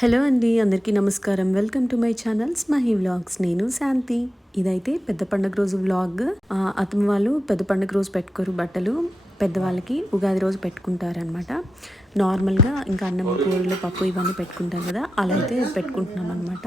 Hello అండి అందరికీ నమస్కారం. Welcome to my channel Mahi vlogs నేను శాంతి. ఇదైతే పెద్ద పండుగ రోజు వ్లాగ్ అతను వాళ్ళు పెద్ద పండుగ రోజు పెట్టుకోరు బట్టలు. పెద్దవాళ్ళకి ఉగాది రోజు పెట్టుకుంటారనమాట నార్మల్గా ఇంకా అన్నం కూరలు పప్పు ఇవన్నీ పెట్టుకుంటారు కదా అలా అయితే పెట్టుకుంటున్నాం అనమాట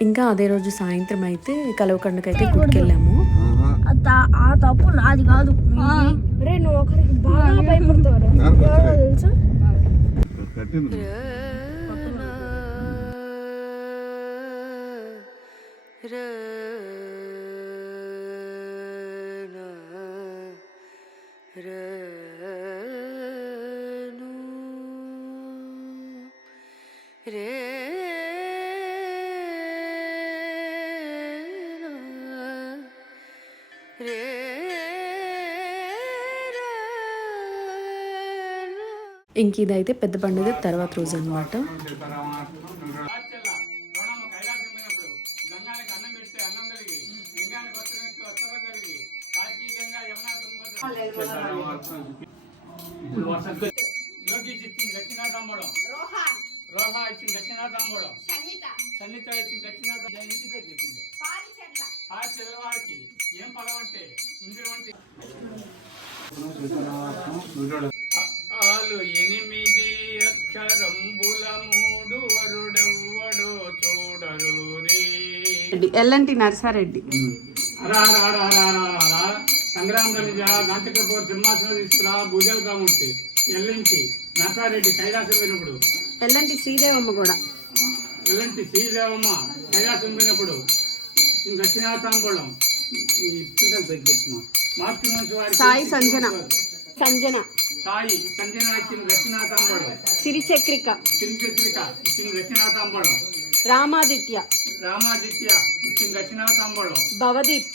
ఇంకా అదే రోజు సాయంత్రం అయితే కలవకండుకైతే గుడికెళ్ళాము. ఆ త- ఆ తప్పు నాది కాదు. రే నువ్వు ఒకరికి బాగా భయపడతావు తెలుసా. కట్టింది. ఇంక ఇదైతే పెద్ద పండుగ తర్వాత రోజు అనమాట సన్నిత ఇచ్చిన దక్షిణ తాంబూలం చెప్పింది ఆ చెల్లవారికి ఏం పడవంటే ఇంద్రుడు అంటే ఆలు ఎనిమిది అక్షరంబుల మూడు వరుడెవ్వడో చూడరు రే ఎల్ఎన్టి నర్సారెడ్డి. సంగ్రామ కలిజ నాటకపోరు సింహాసనం తీసుకురా భూజల్ కాముంటి. ఎల్లించి నరసారెడ్డి కైలాసం వినప్పుడు ఎల్ఎన్టి శ్రీదేవమ్మ కూడా. ఎల్లంటి శ్రీదేవమ్మ కైలాసం వినప్పుడు చెప్తున్నా. మార్చి వారి సాయి సంజన. సంజన. సాయి సంజన ఇచ్చిన సిరిచక్రిక. తిరుచత్రిక ఇచ్చిన దక్షిణాతాంబుళం రామాదిత్య. రామాదిత్య ఇచ్చిన దక్షిణాతాంబుళం భవదీప్.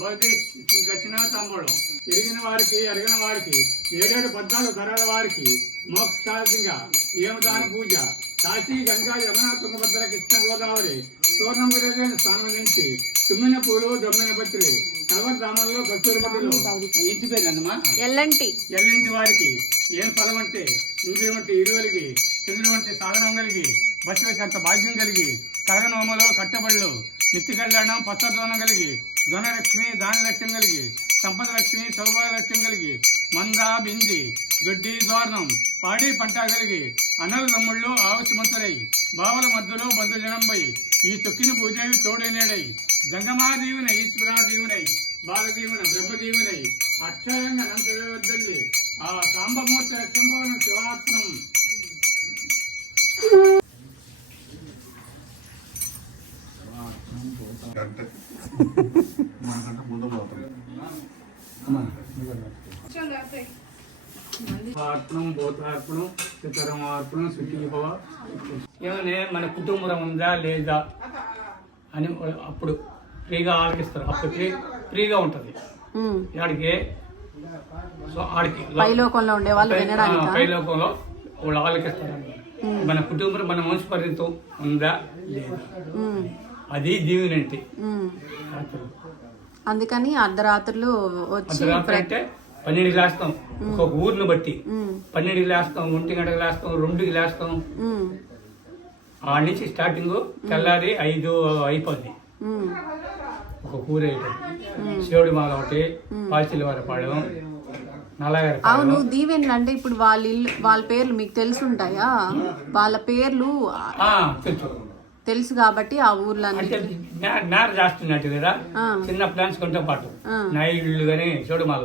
బౌద్ధేశ్ ఇచ్చిన దక్షిణాతాంబుళం ఎరిగిన వారికి ఎరగిన వారికి ఏడేడు పద్నాలుగు తరాల వారికి మోక్షాంతిగా ఏమదాన పూజ. కాశీ గంగా యమున తుంగభద్ర కృష్ణ గోదావరి సూర్ణంబరేజైన స్థానం నుంచి తుమ్మిన పూలు దొమ్మిన పత్రి కలవర్ పట్టులు ఇంటి పేరు అన్నమా? ఎల్ఎన్టి ఎల్లింటి వారికి ఏం ఫలం అంటే ఇంద్రియం వంటి ఇరువులకి చంద్రుడు వంటి సాధనం కలిగి బసవేశంత భాగ్యం కలిగి కలగనోమలో కట్టబళ్ళు నిత్య కళ్యాణం పచ్చదోనం కలిగి ధనలక్ష్మి దానలక్ష్యం కలిగి సంపద లక్ష్మి సౌభాగ్య లక్ష్యం కలిగి మంద బింది దొడ్డి ద్వారణం పాడి పంట కలిగి అన్నలు తమ్ముళ్ళు ఆవశ్యమంతులై బావల మధ్యలో బంధుజనంపై ఈ చొక్కిన భూదేవి తోడైనేడై గంగమాదీవునై ఈశ్వరాదీవునై బాలదీవున బ్రహ్మదీవునై అక్షరంగా నంతవేవద్దండి ఆ సాంబమూర్తి రక్షంభవన శివాత్మం మనకంటే ముందు పోతాం. ఏమనే మన కుటుంబం ఉందా లేదా అని అప్పుడు ఫ్రీగా ఆలకిస్తారు అప్పుడు ఫ్రీ ఫ్రీగా ఉంటుంది. ఆడికి సో ఆడికి పైలోకంలో ఉండే వాళ్ళు పైలోకంలో వాళ్ళు ఆలకిస్తారు మన కుటుంబం మన పరిమితం ఉందా లేదా? అది దీవెనంటే అందుకని అర్ధరాత్రులు వచ్చి అర్ధరాత్రి అంటే పన్నెండుకి లేస్తాం. ఒక్కొక్క ఊరిని బట్టి. పన్నెండుకి లేస్తాం ఒంటి గంటకి లేస్తాం రెండుకి లేస్తాం. ఉమ్, ఆడ నుంచి స్టార్టింగ్ తెల్లారి ఐదు అయిపోద్ది. ఒక కూర వేయటం శివుడి మాల ఒకటి పాచిలవారపాడెం నల్లగారి అవును దీవెన్లు అంటే ఇప్పుడు వాళ్ళ ఇల్లు వాళ్ళ పేర్లు మీకు తెలుసుంటాయా? వాళ్ళ పేర్లు తెలుసు. తెలుసు కాబట్టి ఆ మ్యా- మ్యారేజ్ చేస్తున్నట్టు కదా. చిన్న ప్లాన్స్ కొంత పాటు. నా ఇల్లు కానీ శివుడి మాల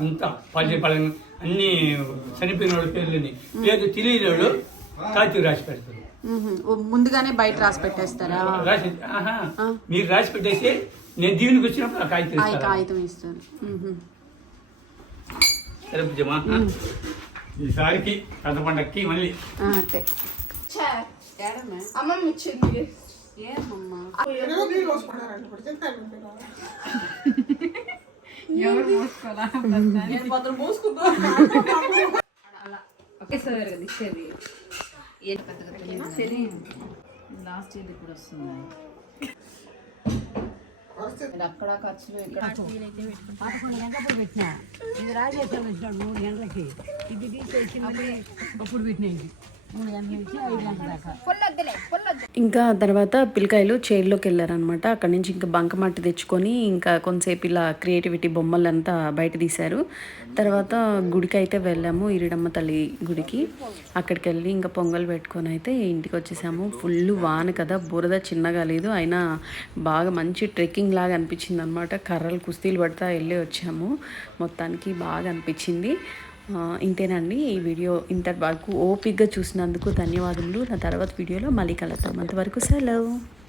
అంతా పల్లి పళ్ళ అన్ని చనిపోయిన వాళ్ళ పేర్లని పేరు తెలియని వాళ్ళు తాచి రాసి పెడతారు ముందుగానే బయట రాసి పెట్టేస్తారా? మీరు రాసి పెట్టేసి నేను దీనికి వచ్చినప్పుడు కాగితం ఇస్తాను కాగితం ఇస్తారు మ్మ్. సరే ఈసారికి పెద్ద పండక్కి మళ్ళీ. ఆ, అట్టే అమ్మమ్మ ఇచ్చింది ఏమమ్మా లాస్ట్ ఇయర్ ఇప్పుడు వస్తుంది అక్కడ ఖర్చులు ఇక్కడ పదకొండు గంటలప్పుడు పెట్టినా ఇది రాజేశ్వరం పెట్టినాడు మూడు గంటలకి ఇది తీసేసి మళ్ళీ అప్పుడు ఇంకా తర్వాత పిల్లకాయలు చైర్లోకి వెళ్ళారనమాట అక్కడి నుంచి ఇంకా బంకమట్టి తెచ్చుకొని ఇంకా కొంతసేపు ఇలా క్రియేటివిటీ బొమ్మలంతా బయట తీశారు. తర్వాత గుడికి అయితే వెళ్ళాము ఇరిడమ్మ తల్లి గుడికి. అక్కడికి వెళ్ళి ఇంకా పొంగల్ పెట్టుకొని అయితే ఇంటికి వచ్చేసాము. ఫుల్ వాన కదా బురద చిన్నగా లేదు. అయినా బాగా మంచి ట్రెక్కింగ్ లాగా అనిపించింది అనమాట కర్రలు కుస్తీలు పడతా వెళ్ళి వచ్చాము. మొత్తానికి బాగా అనిపించింది. ఇంతేనండి. ఈ వీడియో ఇంత వరకు ఓపిక్గా చూసినందుకు ధన్యవాదములు. నా తర్వాత వీడియోలో మళ్ళీ కలుద్దాం. అంతవరకు సెలవు.